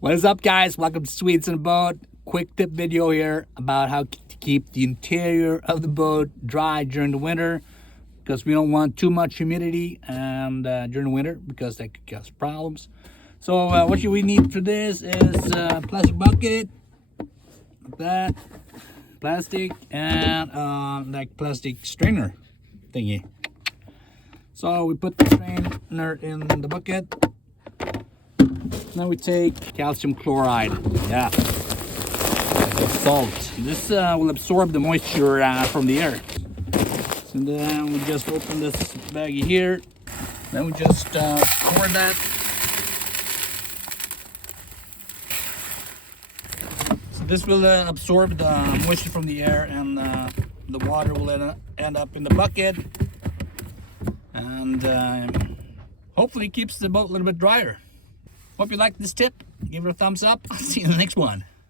What is up, guys? Welcome to Swedes in a Boat. Quick tip video here about how to keep the interior of the boat dry during the winter, because we don't want too much humidity and during the winter, because that could cause problems. So what we need for this is a plastic bucket, like that, plastic, and like plastic strainer thingy. So we put the strainer in the bucket. Now we take calcium chloride, yeah, salt. This will absorb the moisture from the air. So then we just open this baggie here. Then we just pour that. So this will absorb the moisture from the air, and the water will end up in the bucket, and hopefully keeps the boat a little bit drier. Hope you liked this tip. Give it a thumbs up. I'll see you in the next one.